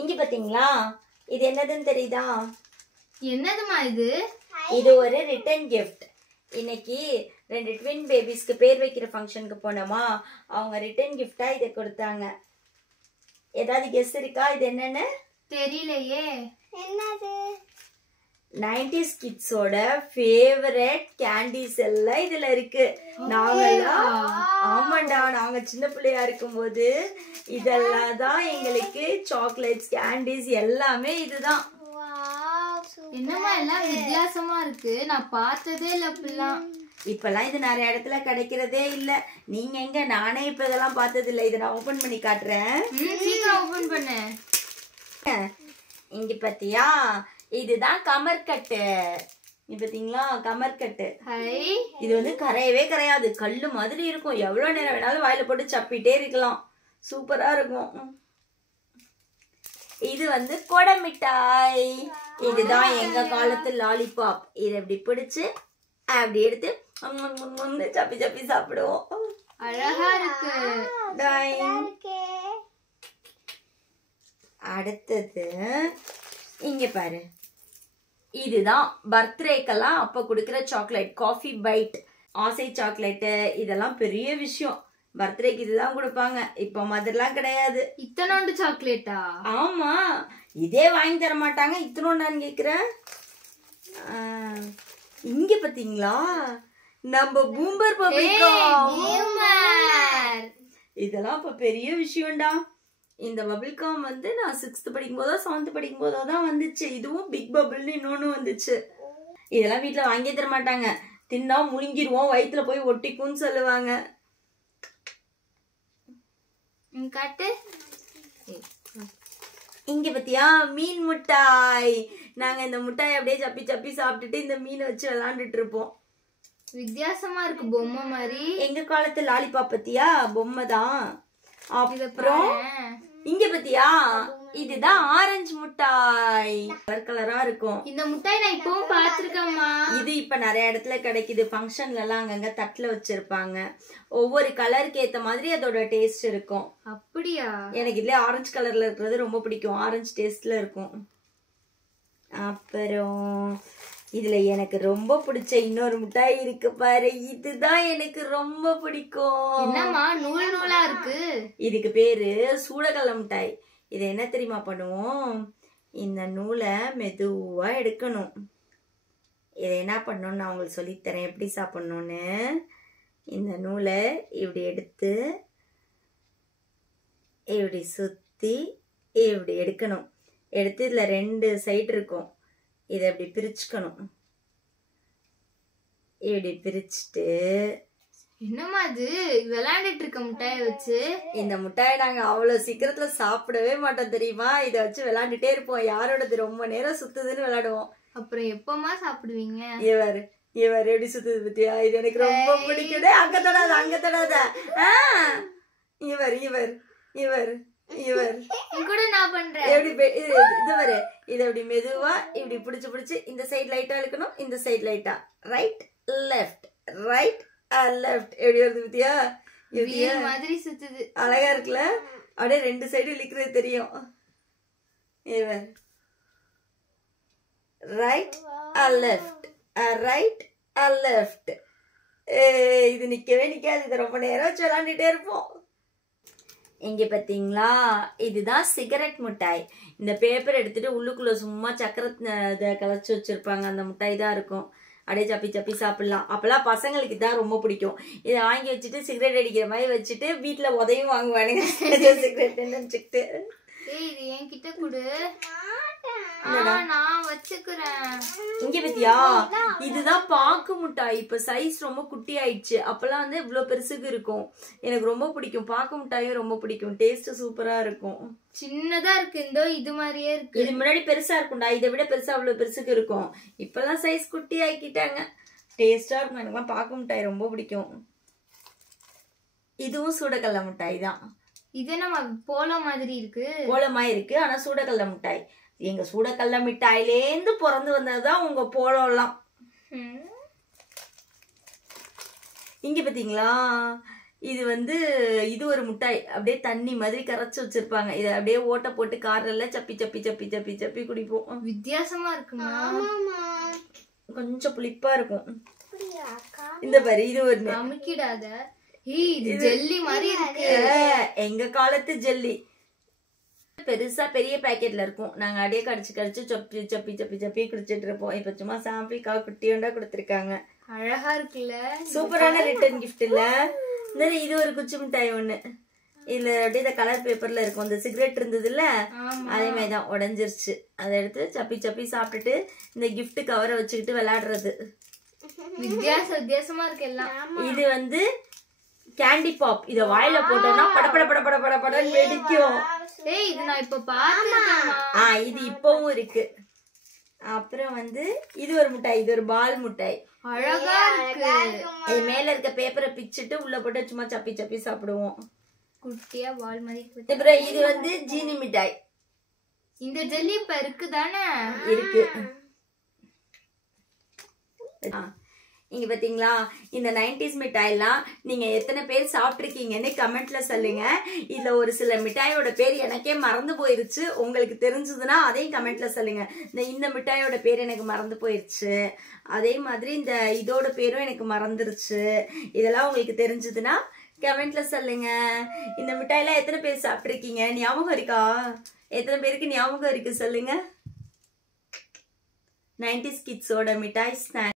இங்க பாத்தீங்களா, இது என்னதுன்னு தெரியுதா? என்னதுமா இது? இது ஒரு ரிட்டர்ன் கிஃப்ட். இன்னைக்கு 2 ட்வின் பேபிஸ்க்கு பேர் வைக்கிற ஃபங்க்ஷனுக்கு போனோமா, அவங்க ரிட்டர்ன் கிஃப்டா இதை கொடுத்தாங்க. ஏதாவது கெஸ் இருக்கா இது என்னன்னு? தெரியலையே. என்னது? 90s கிட்ஸோட ஃபேவரட் கேண்டிஸ் எல்லாம் இதுல இருக்கு. நாங்கெல்லாம் ஆமாண்டா, நாங்க சின்ன பிள்ளையா இருக்கும்போது இதெல்லாம் தான் எங்களுக்கு சாக்லேட்ஸ், கேண்டிஸ் எல்லாமே இதுதான். என்னமா எல்லாம் வித்தியாசமா இருக்கு, நான் பார்த்ததே இல்ல. இப்பெல்லாம் இது நிறைய இடத்துல கிடைக்கிறதே இல்ல. நீங்க எங்க? நானே இப்ப இதெல்லாம் பார்த்தது இல்ல. இதை நான் ஓபன் பண்ணி காட்டுறேன். சீக்கிரம் ஓபன் பண்ணு. இங்க பாத்தியா, இதுதான் கமர்கட்டு. இது பாத்தீங்களா, கமர்கட்டு. இது வந்து கரையவே கரையாது, கல்லு மாதிரி இருக்கும். எவ்வளவு நேரம் வேணாலும் வாயில போட்டு சப்பிட்டே இருக்கலாம். சூப்பரா இருக்கும். இது வந்து கொடை மிட்டாய். இதுதான் எங்க காலத்து லாலிபாப். இதை இப்படி பிடிச்சு அப்படி எடுத்து சப்பி சப்பி சாப்பிடுவோம். அழகா இருக்கு. அடுத்தது இங்க பாரு, இதுதான் பர்த்டேக்கெல்லாம் அப்ப குடுக்கிற சாக்லேட், காஃபி பைட், ஆசை சாக்லேட்டு. இதெல்லாம் பெரிய விஷயம். பர்த்டேக்கு இதுதான் கொடுப்பாங்க. இப்ப மாதிரிலாம் கிடையாது. இத்தனோண்டு சாக்லேட்டா? ஆமா, இதே வாங்கி தர மாட்டாங்க. இத்தனோண்டான்னு கேக்குறேன். இங்க பாத்தீங்களா, நம்ம பூம்பர் பபிள்காம். இதெல்லாம் இப்ப பெரிய விஷயம்டா. இந்த பபிள்காம் வந்து நான் 6th படிக்கும் போதோ 7th படிக்கும் போதோ தான் வந்துச்சு. இதுவும் பிக் பபிள்னு இன்னொன்னு வந்துச்சு. இதெல்லாம் வீட்டுல வாங்கி தர மாட்டாங்க. தின்னா முழுங்கிடுவோம், வயிற்றுல போய் ஒட்டிக்கும்னு சொல்லுவாங்க. இங்க பத்தியா, மீன் முட்டாய். நாங்க இந்த முட்டாய் அப்படியே சப்பி சப்பி சாப்பிட்டுட்டு இந்த மீனை வச்சு விளையாண்டுட்டு இருப்போம். வித்தியாசமா இருக்கு, பொம்மை மாதிரி. எங்க காலத்து லாலிபாப் பத்தியா, பொம்மை தான். அப்புறம் இங்க பத்தியா, இதுதான் ஆரஞ்சு முட்டாய். கலர் கலரா இருக்கும். இந்த முட்டாய் நான் இப்பவும் பாத்துருக்கேம்மா. இது இப்ப நிறைய இடத்துல கிடைக்குது. ஃபங்க்ஷன்ல எல்லாம் அங்கங்க தட்டுல வச்சிருப்பாங்க. ஒவ்வொரு கலருக்கு ஏத்த மாதிரி அதோட டேஸ்ட் இருக்கும். அப்படியா? எனக்கு இதுல ஆரஞ்சு கலர்ல இருக்கிறது ரொம்ப பிடிக்கும். ஆரஞ்சு டேஸ்ட்ல இருக்கும். அப்புறம் இதுல எனக்கு ரொம்ப பிடிச்ச இன்னொரு முட்டாய் இருக்கு பாரு. இதுதான் எனக்கு ரொம்ப பிடிக்கும். என்னம்மா நூல் நூலா இருக்கு? இதுக்கு பேரு சூடகல்ல முட்டாய். இதை என்ன தெரியுமா பண்ணுவோம், இந்த நூலை மெதுவா எடுக்கணும். இதை என்ன பண்ணணும்னு நான் உங்களுக்கு சொல்லித்தரேன் எப்படி சாப்பிடணும்னு. இந்த நூலை இப்படி எடுத்து இப்படி சுத்தி இப்படி எடுக்கணும். எடுத்து இதுல 2 சைடு இருக்கும். இதை இப்படி பிரிச்சுக்கணும். இப்படி பிரிச்சுட்டு, என்னம்மா இது விளையாண்டுட்டு இருக்க முட்டாய வச்சு? இந்த முட்டாயை நாங்க அவ்வளவு சீக்கிரத்துல சாப்பிடவே மாட்டோம் தெரியுமா. இதை வச்சு விளையாண்டுட்டே இருப்போம். யாரோடது ரொம்ப நேரம் சுத்துதுன்னு விளையாடுவோம். அப்புறம் எப்பமா சாப்பிடுவீங்க? இவர் எப்படி சுத்துது பத்தியா, இது எனக்கு ரொம்ப பிடிக்குது. அங்க தொடாத, அங்க தொடாத. இவர் இவர் இவர் இவர் கூட நான் பண்றேன். எப்படி இது பாரு, இதை அப்படி மெதுவா இப்படி பிடிச்சு பிடிச்சு இந்த சைடு லைட்டா இழுக்கணும், இந்த சைடு லைட்டா. Right left, right left. எப்படி வருது பத்தியா, மாதிரி சுத்துது. அழகா இருக்குல்ல. அப்படியே 2 சைடு இழுக்கிறது தெரியும். இவர் ரைட் லெஃப்ட், ரைட் லெஃப்ட். இது நிக்கவே நிக்காது. இதை ரொம்ப நேரம் வச்சு விளையாண்டுட்டே இருப்போம். இங்க பாத்தீங்களா, இதுதான் சிகரெட் முட்டாய். இந்த பேப்பர் எடுத்துட்டு உள்ளுக்குள்ள சும்மா சக்கரை கலச்சு வச்சிருப்பாங்க. அந்த முட்டாய் தான் இருக்கும். அப்படியே சப்பி சப்பி சாப்பிடலாம். அப்பெல்லாம் பசங்களுக்கு தான் ரொம்ப பிடிக்கும். இதை வாங்கி வச்சுட்டு சிகரெட் அடிக்கிற மாதிரி வச்சுட்டு வீட்டுல உதவியும் வாங்குவானுங்க. சிகரெட் நினைச்சுக்கிட்டு. இது என்கிட்ட கொடு, நான் வச்சுக்கிறேன். இங்க பத்தியா, இதுதான் பாக்கு முட்டாய். இப்ப சைஸ் ரொம்ப குட்டி ஆயிடுச்சு. அப்பெல்லாம் வந்து இவ்வளவு பெருசுக்கு இருக்கும். எனக்கு ரொம்ப பிடிக்கும். பாக்கு முட்டாயும் ரொம்ப பிடிக்கும். டேஸ்ட் சூப்பரா இருக்கும். சின்னதா இருக்கு. இந்த இது மாதிரியே இருக்கு. இது முன்னாடி பெருசா இருக்கும்டா. இதை விட பெருசா அவ்வளவு பெருசுக்கு இருக்கும். இப்பெல்லாம் சைஸ் குட்டி ஆக்கிட்டாங்க. டேஸ்டா இருக்கும். எனக்கு பாக்கு முட்டாய் ரொம்ப பிடிக்கும். இதுவும் சூடகல்ல முட்டாய் தான். இது நம்ம போலோ மாதிரி இருக்கு. போலமா இருக்கு, ஆனா சூடகல்ல முட்டாய். எங்க சூடகல்ல மிட்டாயிலேந்து பிறந்து வந்ததுதான் உங்க போலோலாம். இங்க பாத்தீங்களா, இது வந்து இது ஒரு மிட்டாய் அப்படியே தண்ணி மாதிரி கரைச்சு வச்சிருப்பாங்க. இதை அப்படியே ஓட்ட போட்டு கார்ல சப்பி சப்பி சப்பி சப்பி சப்பி குடிப்போம். வித்தியாசமா இருக்குமா? கொஞ்சம் புளிப்பா இருக்கும். இந்த பாரு இது ஒரு அமுக்கிடாத. இது ஜெல்லி மாதிரி இருக்கு. எங்க காலத்து ஜெல்லி பெருசா பெரிய பேக்கெட்ல இருக்கும். நாங்க அப்படியே கடிச்சு கடிச்சு சப்பி சப்பி சப்பி சப்பி குடிச்சிட்டு இருப்போம். இப்ப சும்மா சாம்பிளுக்காக குட்டியோண்டா கொடுத்துருக்காங்க. அழகா இருக்குல்ல, சூப்பரான ரிட்டர்ன் கிஃப்ட் இல்ல. இது ஒரு குச்சி மிட்டாய் ஒண்ணு. இதுல அப்படியே இந்த கலர் பேப்பர்ல இருக்கும். இந்த சிகரெட் இருந்தது இல்ல, அதே மாதிரிதான் உடஞ்சிருச்சு. அதை எடுத்து சப்பி சப்பி சாப்பிட்டுட்டு இந்த கிஃப்ட் கவரை வச்சுக்கிட்டு விளையாடுறது. வித்தியாசமா இருக்கு எல்லாம். இது வந்து கேண்டி பாப். இத வாயில போட்டோம்னா படபட படபட படபடன்னு வெடிக்கும். இது நான் இப்ப பார்த்தேன். இது இப்பவும் இருக்கு. அப்புறம் வந்து இது ஒரு மிட்டாய். இது ஒரு பால் மிட்டாய். அழகா இருக்கு. இது மேல இருக்க பேப்பரை பிச்சுட்டு உள்ள போட்டு சும்மா சப்பி சப்பி சாப்பிடுவோம். குட்டியா பால் மாதிரி. அப்புறம் இது வந்து ஜீனி மிட்டாய். இந்த ஜெல்லி இப்ப இருக்குதானே? இருக்கு. இங்க பாத்தீங்களா, இந்த 90s மிட்டாயெல்லாம் நீங்க எத்தனை பேர் சாப்பிட்டுருக்கீங்கன்னு கமெண்ட்ல சொல்லுங்க. இதுல ஒரு சில மிட்டாயோட பேர் எனக்கே மறந்து போயிருச்சு. உங்களுக்கு தெரிஞ்சதுன்னா அதையும் கமெண்ட்ல சொல்லுங்க. இந்த மிட்டாயோட பேர் எனக்கு மறந்து போயிருச்சு. அதே மாதிரி இந்த இதோட பேரும் எனக்கு மறந்துருச்சு. இதெல்லாம் உங்களுக்கு தெரிஞ்சதுன்னா கமெண்ட்ல சொல்லுங்க. இந்த மிட்டாயெல்லாம் எத்தனை பேர் சாப்பிட்டுருக்கீங்க? ஞாபகம் இருக்கா? எத்தனை பேருக்கு ஞாபகம் இருக்கு சொல்லுங்க. 90s கிட்ஸோட மிட்டாய் ஸ்நாக்ஸ்.